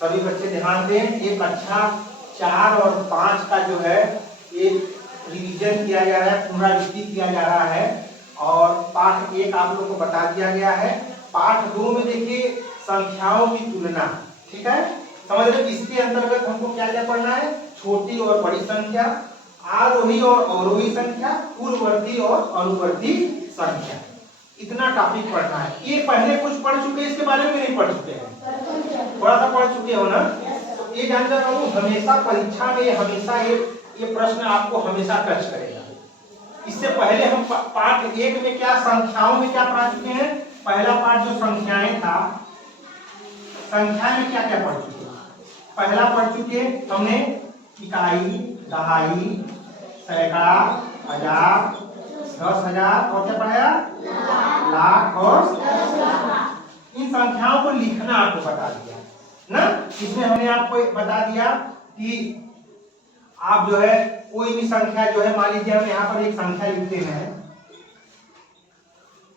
सभी बच्चे ध्यान दें। ये कक्षा 4 और 5 का जो है एक रिवीजन किया जा रहा है, पुनरावृत्ति किया जा रहा है और पाठ 1 आप लोगों को बता दिया गया है। पाठ 2 में देखिए संख्याओं की तुलना, ठीक है, समझ रहे। इसके अंतर्गत हमको क्या क्या पढ़ना है, छोटी और बड़ी संख्या, आरोही और अवरोही संख्या, पूर्ववर्ती और अनुवर्ती संख्या, इतना टॉपिक पढ़ना है। ये पहले कुछ पढ़ चुके हैं, इसके बारे में नहीं पढ़ चुके हैं, थोड़ा सा पढ़ चुके हो ना। तो ये जानकर रहूं, हमेशा परीक्षा में हमेशा ये प्रश्न आपको हमेशा टच करेगा। इससे पहले हम पाठ 1 में क्या संख्याओं में क्या पढ़ चुके हैं, पहला पाठ जो संख्याएं था, संख्या में क्या क्या पढ़ चुके हैं। पहला पढ़ चुके हमने इकाई, दहाई, सैकड़ा, हजार, 10,000 और क्या पढ़ाया, लाख और इन संख्याओं को लिखना आपको बता दिया ना। इसमें हमने आपको बता दिया कि आप जो है कोई भी संख्या जो है, मान लीजिए हम यहाँ पर एक संख्या लिखते हैं,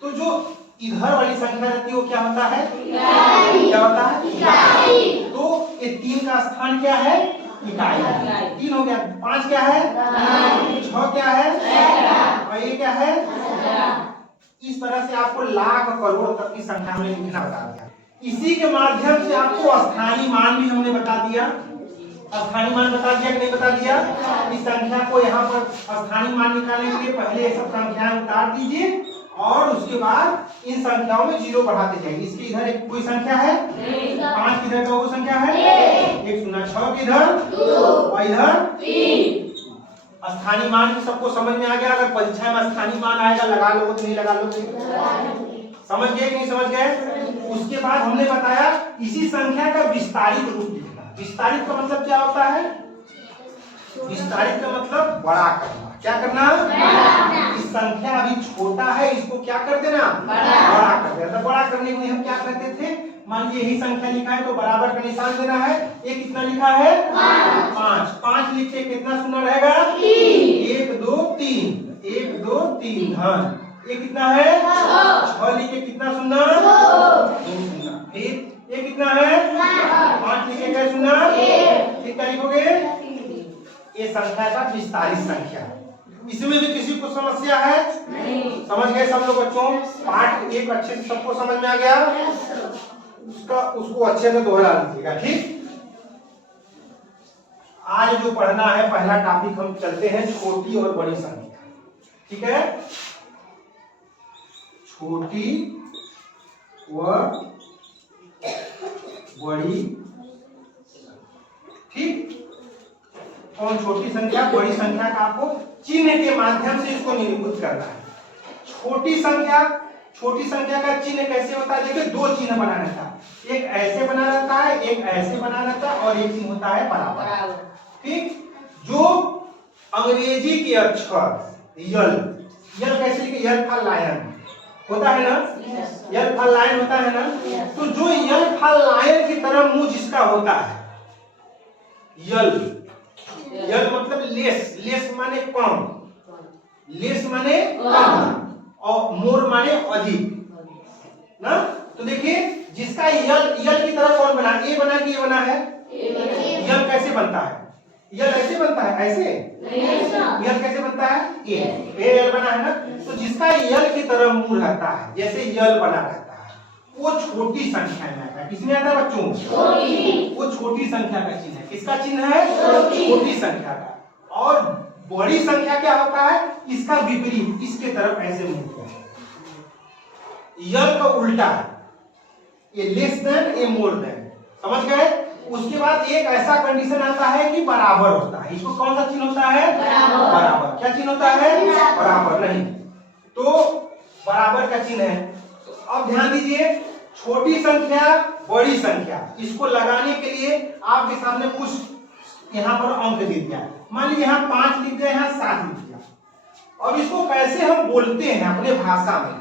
तो जो इधर वाली संख्या रहती है वो क्या होता है, क्या होता है, इकाई। तो ये 3 का स्थान क्या है, इकाई। 3 हो गया, 5 क्या है, 6 क्या है, और ये क्या है। इस तरह से आपको लाख करोड़ तक की संख्या में लिखना बता दिया। इसी के माध्यम से आपको स्थानीय मान भी हमने बता दिया। स्थानीय मान बता दिया कि नहीं बता दिया। इस संख्या को यहाँ पर स्थानीय मान निकालने के लिए पहले ये सब संख्याएं उतार दीजिए और उसके बाद इन संख्याओं में 0 बढ़ाते जाइए। इसकी इधर एक कोई संख्या है, 5 किधर का वो संख्या है, 1 शून्य, 6 किधर और इधर 3। स्थानीय मान भी सबको समझ में आ गया। अगर परीक्षा में स्थानीय मान आएगा लगा लोगे तो नहीं लगा लोगे, समझ गए कि नहीं समझ गए। उसके बाद हमने बताया इसी संख्या का विस्तारित रूप लिखना। विस्तारित का मतलब क्या होता है, विस्तारित का मतलब बड़ा करना। क्या करना, इस संख्या अभी छोटा है, इसको क्या कर देना, बड़ा कर देना। तो बड़ा करने के लिए हम क्या करते थे, मान लीजिए यही संख्या लिखा है तो बराबर का निशान देना है। ये कितना लिखा है, 5। 5 लिख के कितना शून्य रहेगा, 1 2 3, 1 2 3 धन। ये कितना है, 6 लिख के कितना शून्य, 2 शून्य। फिर ये कितना है, 5 लिख के क्या शून्य, कितना लिखोगे। ये संख्या का विस्तारित संख्या। इसमें भी किसी को समस्या है, समझ गए सब लोग बच्चों। पाठ 1 अच्छे से सबको समझ में आ गया, उसको अच्छे से दोहरा लीजिएगा, ठीक। आज जो पढ़ना है पहला टॉपिक हम चलते हैं छोटी और बड़ी संख्या, ठीक है। छोटी व बड़ी, ठीक। कौन छोटी संख्या, बड़ी संख्या का आपको चिन्ह के माध्यम से इसको निरूपित करना है। छोटी संख्या का चिन्ह कैसे होता है, देखिए 2 चिन्ह बना रहता है, एक ऐसे बना रहता है, एक ऐसे बना रहता है और एक चिन्ह होता है बराबर, ठीक। जो अंग्रेजी के अक्षर यल कैसे लिखे, यल फॉर लायन होता है ना, यल फॉर लायन होता है ना। तो जो यल फॉर लायन की तरह मुंह जिसका होता है, यल मतलब लेस माने कम, लेस माने कम और मोर माने अधिक ना। तो देखिए जिसका यल की तरह कौन बना, ए बना कि ये बना है, यल कैसे बनता है, यल ऐसे बनता है, ऐसे यल कैसे बनता है, ए यल बना है ना। तो जिसका यल की तरह मुंह रहता है, जैसे यल बना रहता है, वो छोटी संख्या में आता है। किसमें आता है बच्चों, वो छोटी संख्या का चिन्ह है। किसका चिन्ह है, छोटी संख्या का। और बड़ी संख्या क्या होता है, इसका विपरीत, इसके तरफ ऐसे मुंह है, यल का उल्टा, ये लेस देन ये मोर देन, समझ गए। उसके बाद एक ऐसा कंडीशन आता है कि बराबर होता है। इसको कौन सा चिन्ह होता है, बराबर। क्या चिन्ह होता है, बराबर नहीं, तो बराबर का चिन्ह है। तो अब ध्यान दीजिए, छोटी संख्या बड़ी संख्या, इसको लगाने के लिए आपके सामने कुछ यहाँ पर अंक दे दिया। मान लीजिए यहाँ 5 लिख दिया, यहाँ 7 लिख दिया। अब इसको कैसे हम बोलते हैं अपने भाषा में,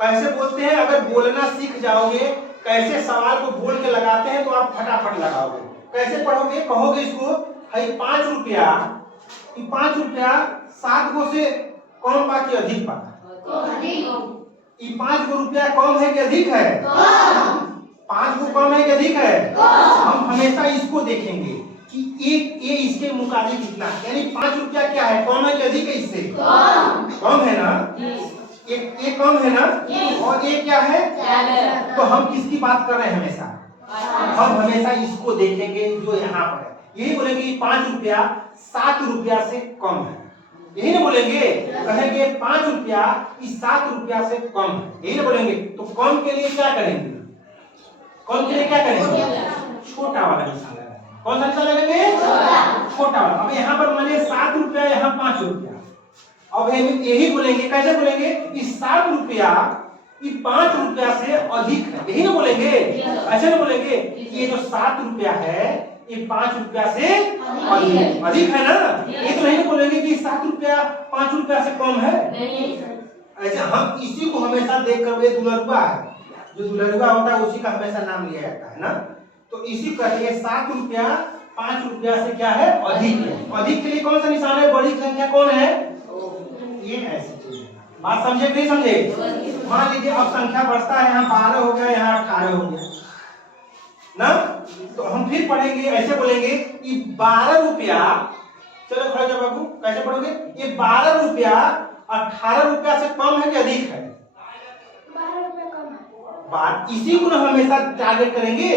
कैसे बोलते हैं, अगर बोलना सीख जाओगे, कैसे सवाल को बोल के लगाते हैं तो आप फटाफट लगाओगे। कैसे पढ़ोगे, कहोगे इसको, 5 रुपया, 5 रुपया 7 को से कम पा कि अधिक पा, 5 रुपया कम है कि अधिक है, 5 को कम है कि अधिक है, हम हमेशा इसको देखेंगे कि एक ये इसके मुकाबले कितना है, यानी 5 रुपया क्या है, कम है कि अधिक है, इससे कम है ना, ये कम है ना, और ये क्या है, तो हम किसकी बात कर रहे हैं हमेशा, हम हमेशा इसको देखेंगे जो यहाँ पर है। यही बोलेंगे 5 रुपया 7 रुपया से कम है, यही ना बोलेंगे, कहेंगे 5 रुपया इस 7 रुपया से कम है, यही ना बोलेंगे। तो कम के लिए क्या करेंगे, कम के लिए क्या करेंगे, छोटा वाला निशान लगाएंगे। कौन सा निशान लगाएंगे, छोटा वाला। अब यहाँ पर मानिए 7 रुपया, यहाँ 5 रुपया, अब यही बोलेंगे, कैसे बोलेंगे, इस 7 रुपया ये 5 रुपया से अधिक है, यही ना बोलेंगे, ऐसे ना बोलेंगे कि ये जो 7 रुपया है ये 5 रुपया से अधिक है ना, ये तो नहीं बोलेंगे कि 7 रुपया 5 रुपया से कम है। ऐसे हम इसी को हमेशा देख कर, ये दुलरुआ है, जो दुलरुआ होता है उसी का हमेशा नाम लिया जाता है ना। तो इसी प्रकार 7 रुपया 5 रुपया से क्या है, अधिक है। अधिक के लिए कौन सा निशान है, बड़ी संख्या कौन है, ये ऐसी चीज है। बात समझे नहीं समझे। मान लीजिए अब संख्या बढ़ता है, यहाँ 12 हो गया, यहाँ 18 हो गया ना, तो हम फिर पढ़ेंगे, ऐसे बोलेंगे कि 12 रुपया, चलो खड़े जाओ बाबू, कैसे पढ़ोगे, ये 12 रुपया 18 रुपया से कम है कि अधिक है, 12 रुपया कम है। बात इसी को ना हमेशा टारगेट करेंगे।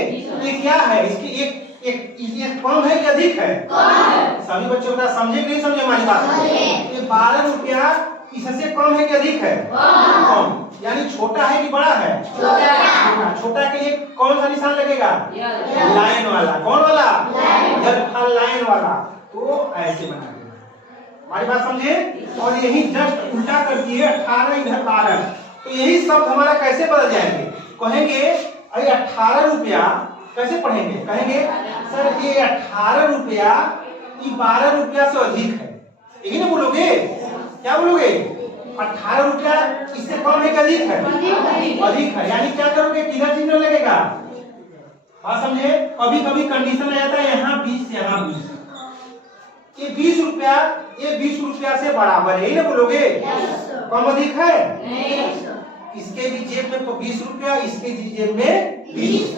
ये क्या है, इसकी एक ये कम है कि अधिक है, सभी बच्चों का समझे कि नहीं समझे हमारी बात। ये 12 रुपया इससे कम है कि अधिक है, कम, यानी छोटा है कि बड़ा है, छोटा। छोटा के लिए कौन सा निशान लगेगा, लाइन वाला, कौन वाला, लाइन वाला। तो ऐसे बना देना, हमारी बात समझे। और यही जस्ट उल्टा कर दिए, 18 इधर 12, तो यही शब्द हमारा कैसे बदल जाएंगे, कहेंगे अरे 18 रुपया, कैसे पढ़ेंगे, कहेंगे सर ये 18 रुपया ये 12 रुपया से अधिक है, यही ना बोलोगे, क्या बोलोगे, 18 रुपया इससे कम है कि अधिक है, अधिक है, यानी क्या करोगे, किधर चिन्ह लगेगा, बात समझे। कभी कभी कंडीशन आ जाता है यहाँ 20 यहाँ 20, ये 20 रुपया ये 20 रुपया से बराबर है, यही ना बोलोगे, कम अधिक है, इसके भी जेब में तो 20 रुपया, इसके भी जेब में 20,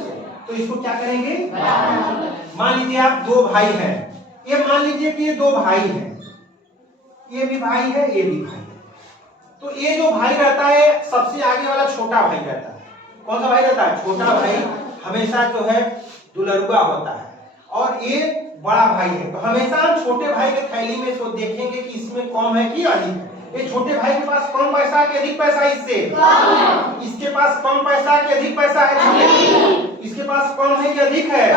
तो इसको क्या करेंगे, मान लीजिए आप 2 भाई हैं, ये मान लीजिए कि ये 2 भाई हैं, ये भी भाई है ये भी भाई है, तो ये जो भाई रहता है सबसे आगे वाला छोटा भाई रहता है, कौन सा भाई रहता है, छोटा भाई हमेशा जो है दुलरुआ होता है, और ये बड़ा भाई है। तो हमेशा हम छोटे भाई के थैली में इसको देखेंगे कि इसमें कम है कि अधिक है। ये छोटे भाई के पास कम पैसा है कि अधिक पैसा है, इससे इसके पास कम पैसा है कि अधिक पैसा है, इसके पास कम है कि अधिक है,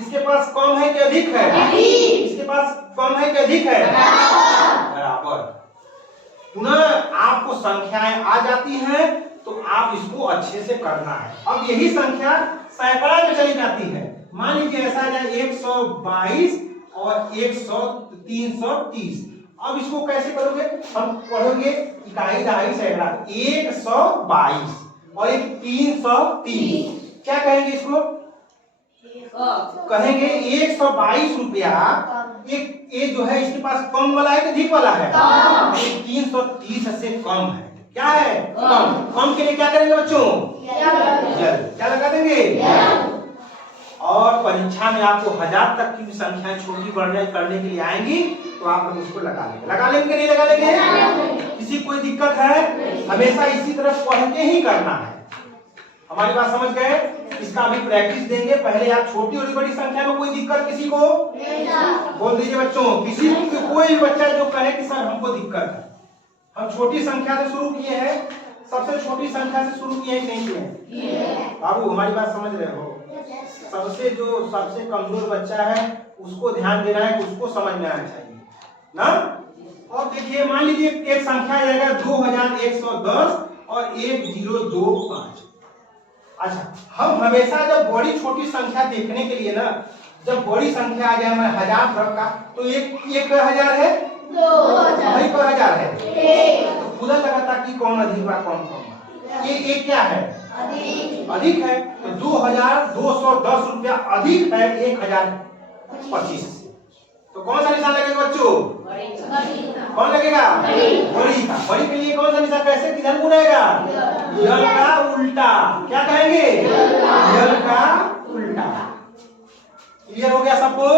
इसके पास कम है कि अधिक है, इसके पास कम है कि अधिक है, बराबर। पुनः आपको संख्याएं आ जाती हैं तो आप इसको अच्छे से करना है। अब यही संख्या सैकड़ा में चली जाती है, मान लीजिए ऐसा है 122 और 330। अब इसको कैसे करोगे, हम पढ़ोगे इकाई दहाई सैकड़ा, 122 और एक 330, क्या कहेंगे इसको, कहेंगे 122 रुपया, ये जो है इसके पास कम वाला है कि अधिक वाला है, 330 से कम है, क्या है, कम। कम के लिए क्या करेंगे बच्चों, जल, क्या लगा देंगे। और परीक्षा में आपको 1000 तक की भी संख्याएं छोटी बड़े करने के लिए आएंगी तो आप लोग उसको लगा लेंगे नहीं लगा लेंगे, किसी कोई दिक्कत है, हमेशा इसी तरह पढ़ के ही करना है, हमारी बात समझ गए। इसका अभी प्रैक्टिस देंगे, पहले आप छोटी और बड़ी संख्या में कोई दिक्कत किसी को बोल दीजिए बच्चों, किसी कोई भी बच्चा जो कहे कि सर हमको दिक्कत है, हम छोटी संख्या से शुरू किए हैं, सबसे छोटी संख्या से शुरू किए नहीं किए, बाबू हमारी बात समझ रहे हो, सबसे कमजोर बच्चा है उसको ध्यान देना है, उसको समझ में आना चाहिए ना। और देखिए मान लीजिए एक संख्या आ जाएगा 2110 और 1025। अच्छा, हम हमेशा जब बड़ी छोटी संख्या देखने के लिए ना, जब बड़ी संख्या आ जाए हमारे 1000 तक का, तो एक 1000 है, 2000 है, तो खुदा लगाता कि कौन अधिक बा कौन कम, ये क्या है, अधिक है, तो 2210 रुपया अधिक है 1025। तो कौन सा निशान लगेगा बच्चों, कौन लगेगा, बड़ी का। बड़ी के लिए कौन सा निशान, कैसे किधर मुड़ेगा, यल का उल्टा, क्या कहेंगे, यल का उल्टा, सबको?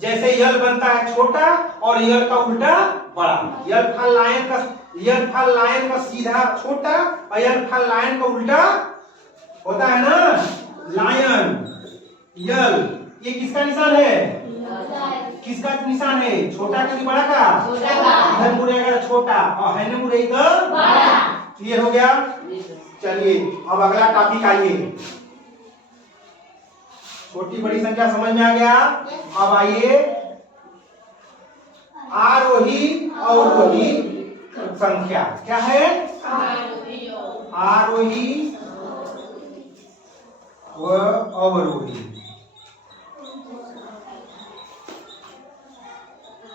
जैसे यल बनता है छोटा और यल का उल्टा बड़ा। यल फल लायन का सीधा छोटा और यल फल लायन का उल्टा होता है ना लायन। यल ये किसका निशान है? किसका निशान है? छोटा का कि बड़ा का? इधर मुड़ेगा छोटा और है न मुड़ेगा बड़ा। क्लियर हो गया? चलिए अब अगला टॉपिक आइए। छोटी बड़ी संख्या समझ में आ गया। अब आइए आरोही अवरोही संख्या। क्या है? आरोही व अवरोही।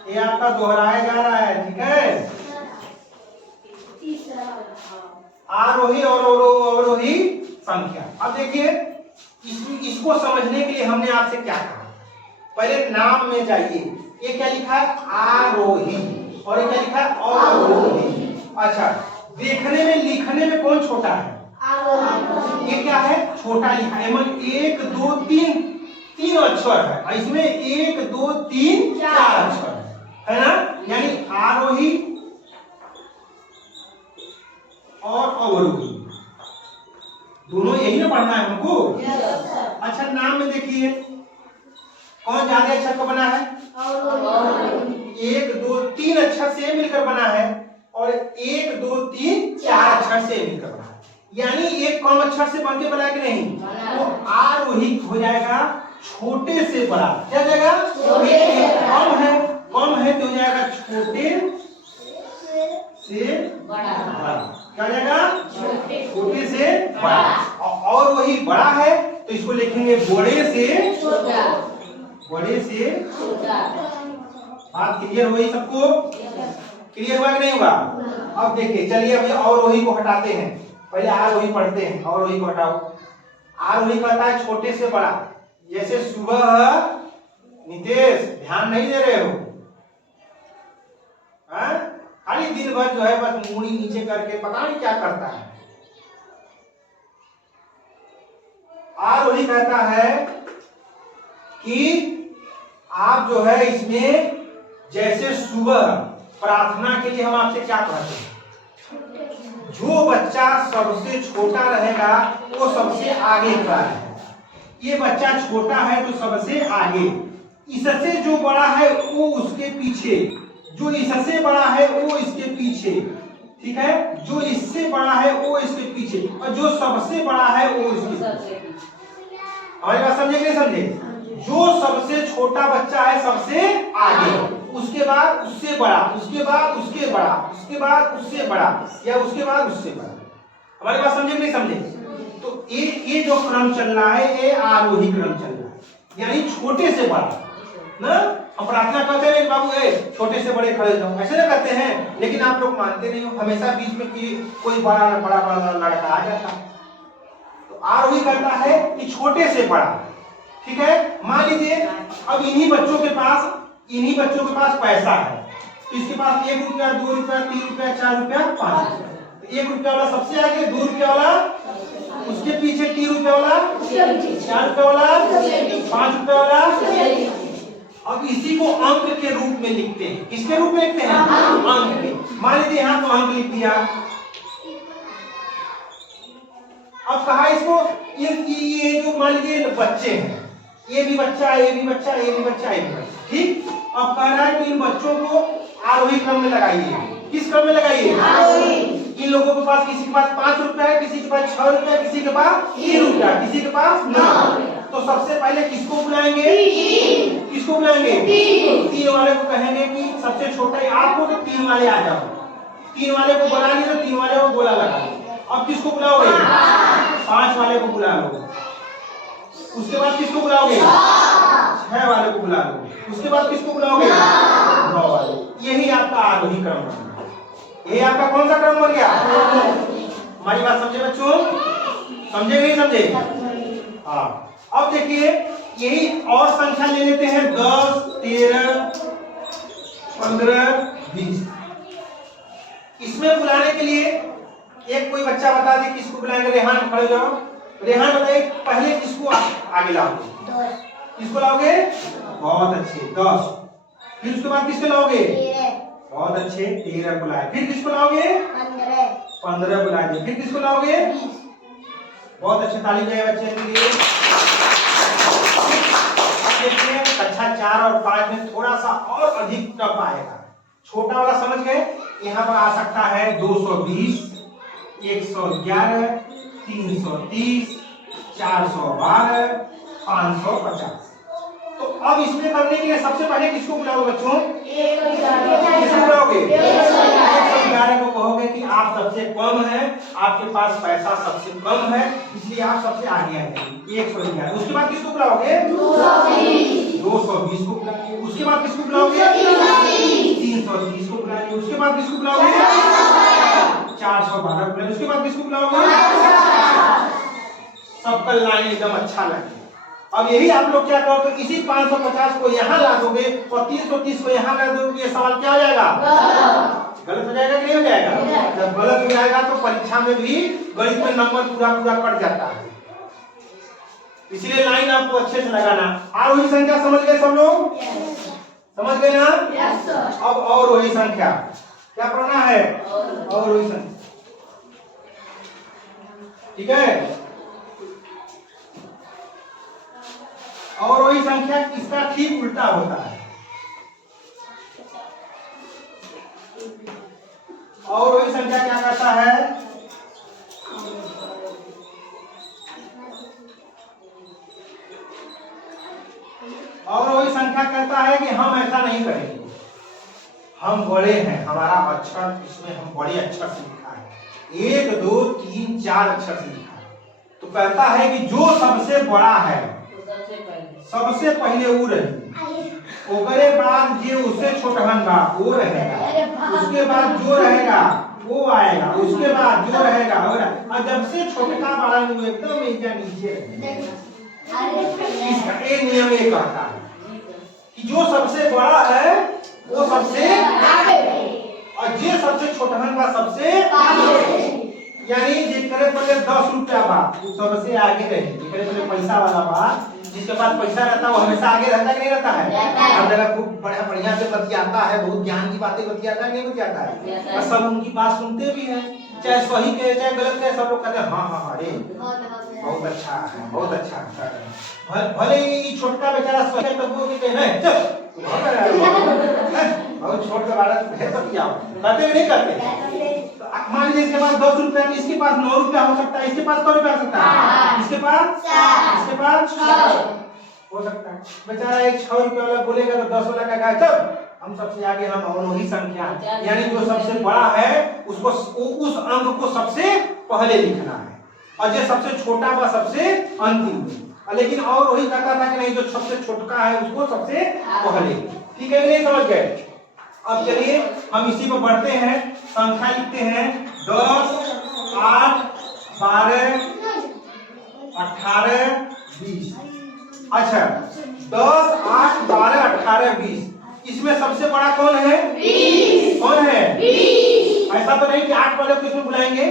ये आपका दोहराया जा रहा है, ठीक है? आरोही और अवरोही संख्या। अब देखिए इसको समझने के लिए हमने आपसे क्या कहा, पहले नाम में जाइए। ये क्या लिखा है? आरोही और ये क्या लिखा है? अवरोही। अच्छा, देखने में लिखने में कौन छोटा है? ये क्या है? छोटा लिखा है। मतलब 1 2 3 अक्षर है और इसमें 1 2 3 4 अक्षर है ना? यानी आरोही और अवरोही दोनों यही ना पढ़ना है हमको। अच्छा, नाम में देखिए कौन ज्यादा अक्षर का बना है? 1 2 3 अक्षर से मिलकर बना है और 1 2 3 4 अक्षर से मिलकर बना है। यानी एक कम अक्षर से बनके बना कि नहीं? तो आरोही हो जाएगा छोटे से बड़ा। क्या जाएगा? कम है तो हो जाएगा छोटे से बड़ा। क्या जाएगा? छोटे से बड़ा। और वही बड़ा है तो इसको लिखेंगे बड़े से छोटा। बात क्लियर हुई सबको? क्लियर हुआ कि नहीं हुआ? अब देखिए, चलिए अभी अवरोही को हटाते हैं। पहले आरोही पढ़ते हैं। अवरोही को हटाओ। आरोही कहता है छोटे से बड़ा। जैसे सुबह, नितेश ध्यान नहीं दे रहे हो? खाली दिन भर जो है बस मुड़ी नीचे करके पता नहीं क्या करता है। आरोही कहता है कि आप जो है इसमें जैसे सुबह प्रार्थना के लिए हम आपसे क्या कहते हैं? जो बच्चा सबसे छोटा रहेगा वो सबसे आगे खड़ा है। ये बच्चा छोटा है तो सबसे आगे, इससे जो बड़ा है वो उसके पीछे, जो इससे बड़ा है वो इसके पीछे, ठीक है? जो इससे बड़ा है वो इसके पीछे और जो सबसे बड़ा है वो इसके पीछे। हमारी बात समझे कि नहीं समझे? जो सबसे छोटा बच्चा है सबसे आगे, उसके बाद उससे बड़ा, उसके बाद उसके बड़ा, उसके बाद उससे बड़ा या उसके बाद उससे बड़ा। हमारी बात समझे कि नहीं समझे? तो ये जो क्रम चल रहा है ये आरोही क्रम चल रहा है, यानी छोटे से बड़ा ना। हम प्रार्थना करते हैं बाबू छोटे से बड़े खड़े जाओ, ऐसे ना करते हैं, लेकिन आप लोग मानते नहीं हो। हमेशा बीच में कोई बड़ा लड़का आ जाता है। तो आरोही करता है कि छोटे से बड़ा, ठीक है? मान लीजिए अब इन्हीं बच्चों के पास पैसा है, तो इसके पास 1 रुपया 2 रुपया 3 रुपया 4 रुपया 5 रुपया। 1 रुपया वाला सबसे आगे, 2 रुपया वाला उसके पीछे, 3 रुपया वाला 4 रुपया वाला 5 रुपया वाला। अब इसी को अंक के रूप में लिखते हैं। किसके रूप में लिखते हैं? अंक के। मान लीजिए यहाँ तो अंक लिख दिया। अब कहा इसको ये जो मान लीजिए बच्चे हैं, ये भी बच्चा, ये भी बच्चा, ये भी बच्चा, ये भी बच्चा, ठीक? अब कह रहा है कि इन बच्चों को आरोही क्रम में लगाइए। किस क्रम में लगाइए? इन लोगों के पास, किसी के पास 5 रुपया है, किसी के पास 6 रुपया, किसी के पास 3 रुपया, किसी के पास 9। तो सबसे पहले किसको बुलाएंगे? किसको बुलाएंगे? 3 वाले को कहेंगे कि सबसे छोटा है आपको, तो 3 वाले आ जाओ। 3 वाले को बुला लिए तो 3 वाले को गोला लगा। अब किसको बुलाओगे? 5 वाले को बुला लो। उसके बाद किसको बुलाओगे? 6 वाले को बुला लो। उसके बाद किसको बुलाओगे? 9 वाले। यही आपका आरोही क्रम बन गया। यही आपका कौन सा क्रम बन गया? हमारी बात समझे बच्चों? समझे नहीं समझे? हाँ। अब देखिए यही और संख्या ले लेते हैं 10 13 15 20। इसमें बुलाने के लिए एक कोई बच्चा बता दे किसको बुलाएंगे। रेहान खड़े जाओ। रेहान बताइए पहले किसको आगे लाओगे? किसको लाओगे? बहुत अच्छे 10। फिर उसके बाद किसको लाओगे? 13, बहुत अच्छे 13 को लाए। फिर किसको लाओगे? 15, 15 को लाए। फिर किसको लाओगे? 20। बहुत अच्छे, ताली बजाइए बच्चे के लिए। देखिए कक्षा 4 और 5 में थोड़ा सा और अधिक टफ आएगा। छोटा वाला समझ गए? यहाँ पर आ सकता है 220, 111, 330, 412, 550। तो अब इसमें करने के लिए सबसे पहले किसको बुलाओगे बच्चों? किसको बुलाओगे? 111 को कहोगे कि आप सबसे कम है, आपके पास पैसा सबसे कम है, इसलिए आप सबसे आगे आएंगे। 111। उसके बाद किसको बुलाओगे? 220 को बुलाओगे। उसके बाद किसको बुलाओगे? 330 को बुलाओगे। उसके बाद किसको बुलाओगे? 412 को बुलाओगे। उसके बाद किसको बुलाओगे? सबका लाइन एकदम अच्छा लगे। अब यही आप लोग क्या करो, तो इसी 550 को यहाँ ला दोगे और 330 को यहाँ ला दोगे, ये सवाल क्या हो जाएगा? गलत हो जाएगा कि नहीं हो जाएगा? जब गलत हो जाएगा तो परीक्षा में भी गणित में नंबर पूरा कट जाता है। इसलिए लाइन आपको अच्छे से लगाना। आरोही संख्या समझ गए सब लोग? समझ गए ना? अब अवरोही संख्या क्या पढ़ना है? अवरोही संख्या, ठीक है। अवरोही संख्या इसका ठीक उल्टा होता है। अवरोही संख्या क्या करता है? अवरोही संख्या कहता है कि हम ऐसा नहीं करेंगे, हम बड़े हैं, हमारा अक्षर इसमें हम बड़े अक्षर से लिखा है, 1 2 3 4 अक्षर से लिखा है। तो कहता है कि जो सबसे बड़ा है सबसे पहले वो रही, ओकरे बाद जे उससे छोटहन बा वो रहेगा, उसके बाद जो रहेगा वो आएगा, उसके बाद जो रहेगा और जब से छोटका बड़ा एकदम नीचे इसका एक नियम ये कहता है कि जो सबसे बड़ा है वो सबसे और जे सबसे छोटहन बा सबसे, यानी जिसके पहले 10 रुपया बा वो सबसे आगे रहे, जिसके पहले पैसा वाला बा, जिसके पास पैसा रहता है वो हमेशा आगे रहता कि नहीं रहता है? हर जगह खूब बढ़िया से बतियाता है, बहुत ज्ञान की बातें बतियाता है, नहीं बतियाता है? और सब उनकी बात सुनते भी हैं, चाहे सही कहे चाहे गलत कहे, सब लोग कहते हैं हाँ हाँ अरे बहुत अच्छा है, बहुत अच्छा है। भले ही छोटका बेचारा सही तब वो भी कहे चल बहुत छोटा वाला है बतियाओ, कहते नहीं करते? मान लीजिए इसके पास 10 रुपया, इसके पास 9 रुपया हो सकता है, इसके पास 100 रुपया हो सकता है, इसके पास 6 हो सकता है। बेचारा एक 6 रुपया वाला बोलेगा तो 10 वाला कहेगा चल हम सबसे आगे, हम अवरोही संख्या, यानी जो सबसे बड़ा है उसको उस अंक को सबसे पहले लिखना है और जो सबसे छोटा वह सबसे अंतिम में। लेकिन अवरोही कहता था कि नहीं, जो सबसे छोटका है उसको सबसे पहले। ठीक है नहीं? समझ गए? अब चलिए हम इसी पर बढ़ते हैं, संख्या लिखते हैं 10 8 12 18 20। अच्छा 10 8 12 18 20, इसमें सबसे बड़ा कौन है? 20। कौन है? 20। ऐसा तो नहीं कि 8 वाले को इसमें बुलाएंगे,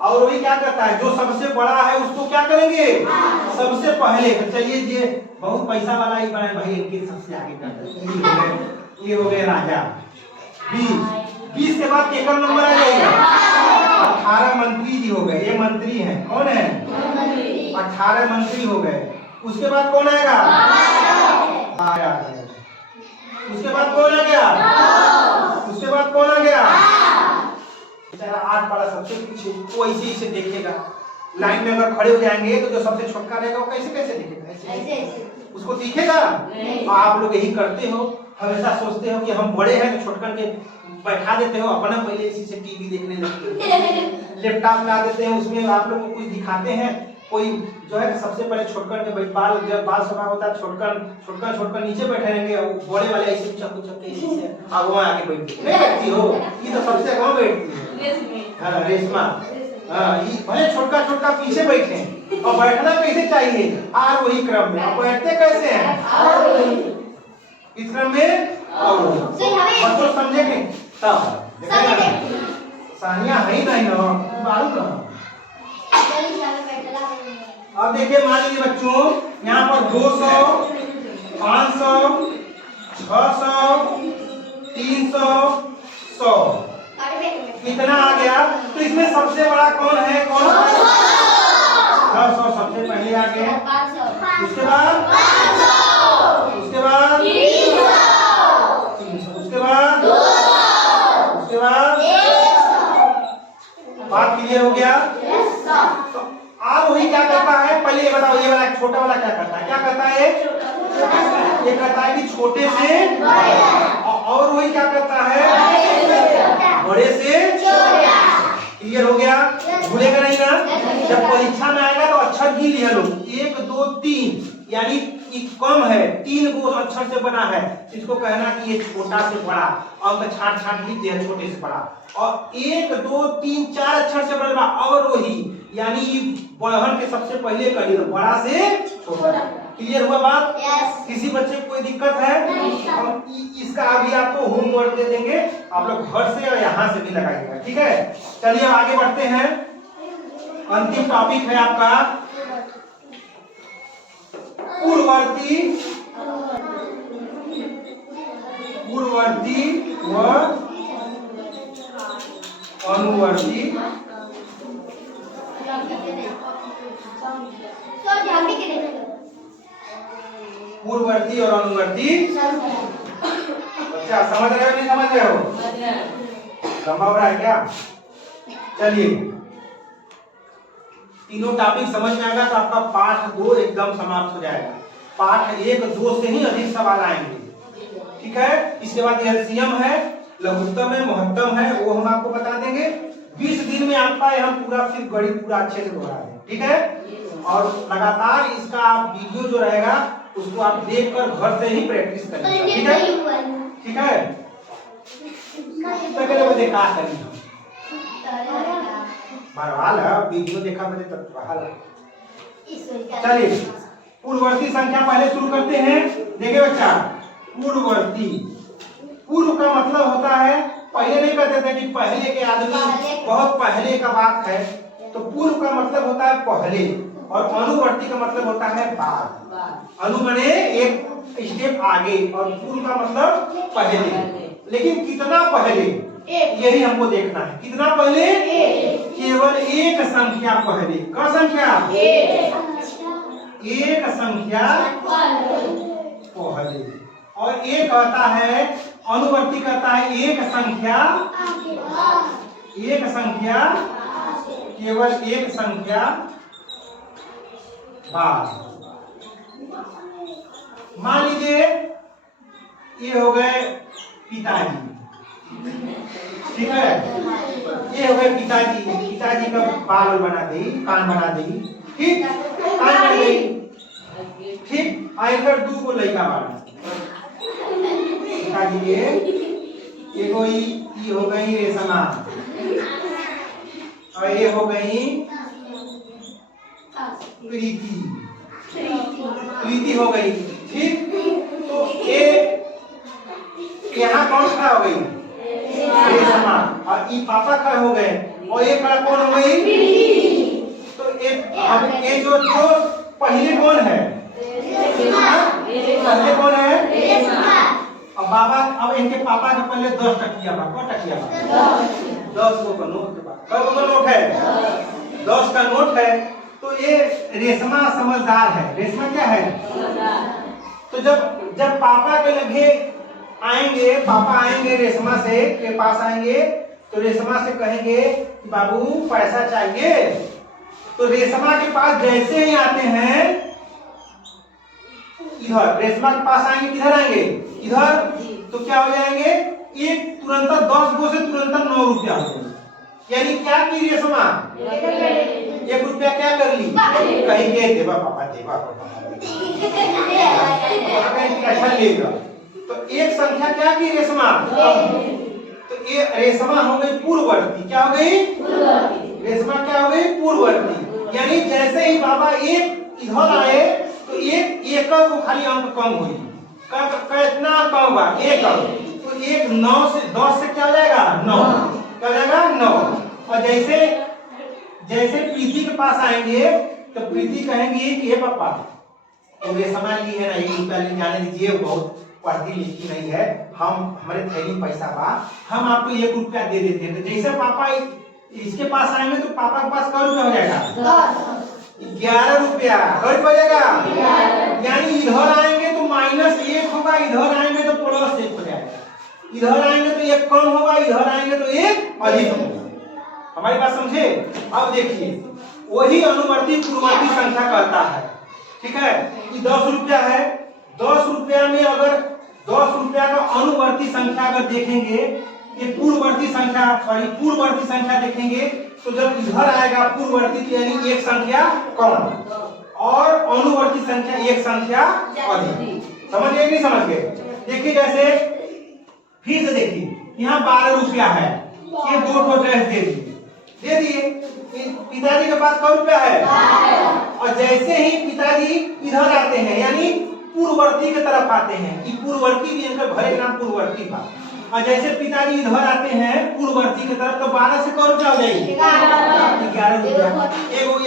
और वही क्या करता है, जो सबसे बड़ा है उसको क्या करेंगे? सबसे पहले। तो चलिए ये बहुत पैसा वाला ही बना भाई, इनके सबसे आगे कर, ये हो गए राजा। 20 के बाद केकर नंबर आ जाएगा? 18 मंत्री जी हो गए, ये मंत्री हैं, कौन है? 18 मंत्री हो गए। उसके बाद कौन आएगा? उसके बाद कौन आ गया? उसके बाद कौन आ गया? 8 वाला सबसे पीछे, वो ऐसे ही से देखेगा, लाइन में अगर खड़े हो जाएंगे तो जो सबसे छोटका रहेगा वो कैसे कैसे दिखेगा? ऐसे उसको दिखेगा। आप लोग यही करते हो, हमेशा सोचते हो कि हम बड़े हैं तो छोटकन के बैठा देते हो, अपना पहले इसी से टीवी देखने लगते हो, लैपटॉप ला देते हैं, उसमें आप लोग को कुछ दिखाते हैं, कोई जो है सबसे पहले छोटकन के बाल, जब बाल सफा होता है छोटकन नीचे बैठे रहेंगे, बड़े वाले ऐसे चक्कू चक्के आगवा आके बैठती नहीं बैठती हो, ये तो सबसे आगवा बैठती है। हाँ रेशमा, भले छोटका पीछे बैठे और बैठना कैसे चाहिए? और वही क्रम में। और बैठते कैसे हैं? इस क्रम में। और बच्चों समझेंगे तब सानिया है नहीं ना मालूम ना। अब देखिए मान लीजिए बच्चों यहाँ पर 200, 500, 600, 300, 100। कितना आ गया? तो इसमें सबसे बड़ा कौन है? कौन? 600 सबसे पहले आ गया। उसके बाद 300, उसके बाद 100, बात क्लियर हो गया? तो आप वही क्या करता है? पहले ये बताओ, ये वाला छोटा वाला क्या करता है? क्या करता है? ये कहता है कि छोटे से, और वही क्या करता है? बड़े से छोटा। क्लियर हो गया? भूलेगा नहीं ना? जब परीक्षा में आएगा तो अक्षर गिन लिया लो, 1 2 3, यानी ये कम है, 3 गो अक्षर से बना है, इसको कहना कि ये छोटा से बड़ा। अंक छाट छाट लिख दिया, छोटे से बड़ा। और 1 2 3 4 अक्षर से बड़ा, और वही यानी बढ़हन के सबसे पहले करिए, बड़ा से छोटा। क्लियर हुआ बात? किसी बच्चे को कोई दिक्कत है? हम इसका अभी आपको होमवर्क दे देंगे, आप लोग घर से और यहाँ से भी लगाइएगा, ठीक है? चलिए अब आगे बढ़ते हैं। अंतिम टॉपिक है आपका पूर्ववर्ती व अनुवर्ती पूर्ववर्ती और अनुवर्ती। अच्छा, समझ रहे हो नहीं समझ रहे हो? लंबा हो रहा है क्या? चलिए, तीनों टॉपिक समझ में आएगा तो आपका पाठ 2 एकदम समाप्त हो जाएगा। पाठ 1 2 से ही अधिक सवाल आएंगे, ठीक है? इसके बाद एलसीएम है, लघुत्तम है, महत्तम है, वो हम आपको बता देंगे। 20 दिन में आपका हम पूरा फिर गणित पूरा अच्छे से दोहरा देंगे, ठीक है? और लगातार इसका आप वीडियो जो रहेगा उसको आप देखकर घर से ही प्रैक्टिस करेंगे, ठीक है? ठीक है? तो क्या देखा करेंगे बरवाल है, वीडियो देखा मैंने तब बहाल। चलिए, पूर्ववर्ती संख्या पहले शुरू करते हैं। देखिए बच्चा, पूर्ववर्ती, पूर्व का मतलब होता है, पहले नहीं कहते थे कि पहले के आदमी, बहुत पहले का बात है, तो पूर्व का मतलब होता है पहले, और अनुवर्ती का मतलब होता है बाद। अनु माने एक स्टेप आगे, और पूर्व का मतलब पहले। लेकिन कितना पहले, यही हमको देखना है। कितना पहले? केवल एक संख्या पहले। क्या संख्या? एक संख्या पहले। और एक कहता है, अनुवर्ती कहता है एक संख्या, केवल एक संख्या बाद। मान लीजिए ये हो गए पिताजी, ठीक है? ये हो गए पिताजी, पिताजी का बाल बना दी, कान बना दी, ठीक? कान बन गई, ठीक? आइकर 2 को लड़का बाल पिताजी ये कोई हो गई रेशमा, और ये हो गई प्रीति हो गई, ठीक? तो ये यहाँ कौन खड़ा हो गई? रेशमा। और ये पापा खड़े हो गए, और ये खड़ा कौन हो गई? तो अब ये जो पहले कौन है? पहले कौन है? अब बाबा, अब इनके पापा के पहले 10 टकिया बा। कौन टकिया बा? 10 गो का नोट बा। कौन का नोट है? 10 का नोट है। तो ये रेशमा समझदार है। रेशमा क्या है? तो जब पापा के लगे आएंगे, पापा आएंगे रेशमा से के पास आएंगे, तो रेशमा से कहेंगे कि बाबू पैसा चाहिए। तो रेशमा के पास जैसे ही आते हैं, इधर रेशमा के पास आएंगे, किधर आएंगे? इधर। तो क्या हो जाएंगे? एक तुरंत 10 गो से तुरंत 9 रुपया हो जाएंगे। यानी क्या की रेशमा? 1 रुपया क्या कर ली? कहेंगे देवा पापा, देवा पापा, अच्छा लेगा। तो एक संख्या क्या की रेशमा? तो ये रेशमा हो गई पूर्ववर्ती। क्या हो गई? रेशमा क्या हो गई? पूर्ववर्ती। यानी जैसे ही बाबा एक इधर आए तो एक को खाली अंक कम हुई। कितना कम हुआ? 1 अंक। तो 1 9 से 10 से क्या हो जाएगा? 9। क्या हो जाएगा? 9। और जैसे प्रीति के पास आएंगे तो प्रीति कहेंगी कि हे पापा पूरे सामान ली है ना, 1 रुपया ले जाने दीजिए, बहुत पढ़ती लिखी नहीं है, हम हमारे थैली पैसा बा, हम आपको 1 रुपया दे देते हैं। तो जैसे पापा इसके पास आएंगे तो पापा के पास कौ रुपया हो जाएगा? 11 रुपया। कौ रुपया हो जाएगा? यानी इधर आएंगे तो -1 होगा, इधर आएंगे तो +1 हो जाएगा, इधर आएंगे तो 1 कम होगा, इधर आएंगे तो 1 अधिक होगा। हमारी बात समझे? अब देखिए वही अनुवर्ती पूर्ववर्ती संख्या कहता है, ठीक है, कि 10 रुपया है, 10 रुपया में अगर 10 रुपया का अनुवर्ती संख्या अगर देखेंगे, ये पूर्ववर्ती संख्या देखेंगे तो जब इधर आएगा पूर्ववर्ती यानी एक संख्या कम और अनुवर्ती संख्या एक संख्या अधिक। समझ गए कि नहीं समझ गए? देखिए जैसे फिर से देखिए यहाँ 12 रुपया है, ये 2 ड्रेस दे दिए, पिताजी के पास कौ रुपया है? और जैसे ही पिताजी इधर आते हैं यानी पूर्ववर्ती की तरफ आते हैं, कि पूर्ववर्ती भी इनका भरे नाम पूर्ववर्ती का, और जैसे पिताजी इधर आते हैं पूर्ववर्ती की तरफ तो 12 से कौ रुपया हो जाएगी? 11 रुपया। एगो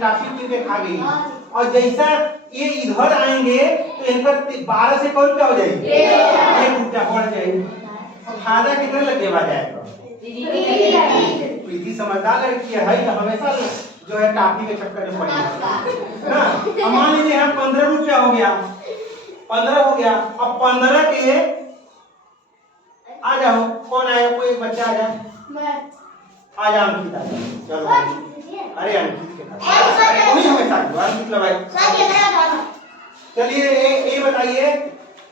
टाफी पी के खा गई, और जैसा ये इधर आएंगे तो इनका 12 से कौ रुपया हो जाएगी? 1 रुपया बढ़ जाएगी। फायदा कितना लगे जाएगा? प्रीति समझदार लड़की है, हमेशा जो है टाफी के चक्कर में पड़ी है ना। अब मान लीजिए यहाँ 15 रुपया हो गया, 15 हो गया, अब 15 के आ जाओ, कौन आया? कोई एक बच्चा आ जाए, आ जाओ अंकित आ जाओ, चलो अरे अंकित के पास वही हमेशा अंकित लगाए। चलिए ये बताइए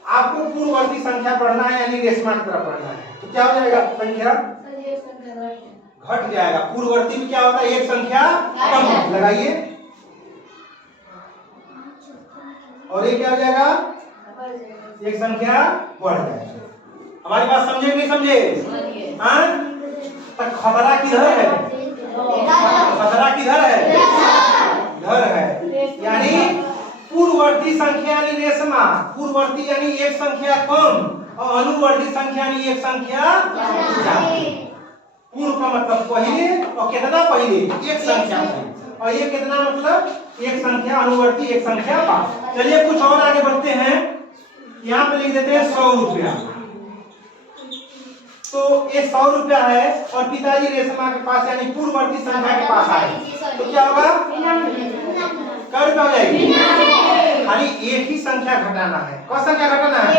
आपको पूर्ववर्ती संख्या पढ़ना है यानी रेशमा की तरफ पढ़ना है, तो क्या हो जाएगा? संख्या घट जाएगा। पूर्ववर्ती में क्या होता है? एक संख्या कम। लगाइए, और ये क्या हो जाएगा? एक संख्या बढ़ जाएगा। हमारी बात समझे कि नहीं समझे? हाँ, तो खतरा किधर है? खतरा किधर है? इधर है, यानी पूर्ववर्ती संख्या यानी रेशमा, पूर्ववर्ती यानी एक संख्या कम और अनुवर्ती संख्या यानी एक संख्या ज्यादा। पूर्व का मतलब पहले, और कितना पहले? एक संख्या पहले, और ये कितना मतलब एक संख्या अनुवर्ती एक संख्या बाद। चलिए कुछ और आगे बढ़ते हैं, यहाँ पे लिख देते हैं 100 रुपया। तो ये 100 रुपया है और पिताजी रेशमा के पास यानी पूर्ववर्ती संख्या के पास आए तो क्या होगा? कौ रुपया हो जाएगी? खाली एक ही संख्या घटाना है। कौन संख्या घटाना है?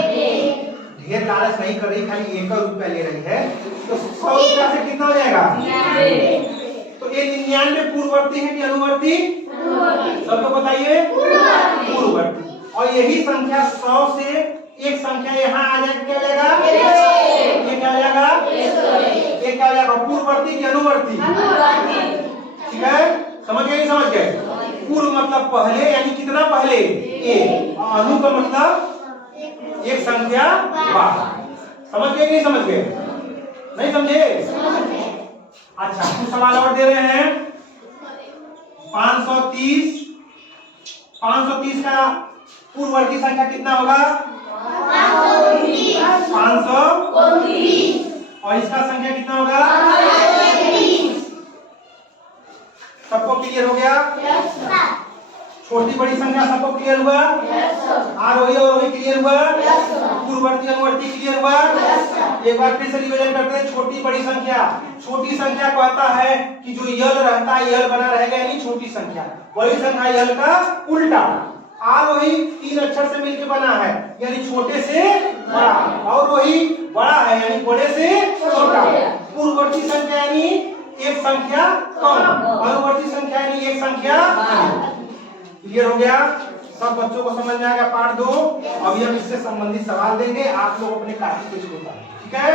ढेर लालच नहीं कर रही, खाली 1 रुपया ले रही है, तो 100 रुपया से कितना हो जाएगा? तो ये 99 पूर्ववर्ती है कि अनुवर्ती? सबको बताइए, पूर्ववर्ती। और यही संख्या 100 से एक संख्या यहाँ आ जाएगा, क्या हो जाएगा? ये क्या हो जाएगा? ये क्या हो जाएगा? पूर्ववर्ती की अनुवर्ती? ठीक है, समझ गए? समझ गए? पूर्व मतलब पहले यानी कितना पहले? एक, और अनु का मतलब एक संख्या बाद। समझ गए कि नहीं समझ गए? नहीं समझे? अच्छा कुछ सवाल और दे रहे हैं। 530 का पूर्ववर्ती संख्या कितना होगा? 529। और इसका संख्या कितना होगा? सबको क्लियर हो गया? छोटी बड़ी संख्या सबको क्लियर हुआ? आरोही और अवरोही क्लियर हुआ? पूर्ववर्ती अनुवर्ती क्लियर हुआ? एक बार फिर से रिवीजन करते हैं। छोटी बड़ी संख्या, छोटी संख्या कहता है कि जो यल रहता है यल बना रहेगा यानी छोटी संख्या। बड़ी संख्या यल का उल्टा। आरोही 3 अक्षर से मिलकर बना है यानी छोटे से बड़ा, और वही बड़ा है यानी बड़े से छोटा। पूर्ववर्ती संख्या यानी एक संख्या कम, अनुवर्ती संख्या यानी एक संख्या। क्लियर हो गया? सब बच्चों को समझ में आ गया पार्ट 2। अभी हम इससे संबंधित सवाल देंगे, आप लोग अपने कॉपी पे लिखो। ठीक है?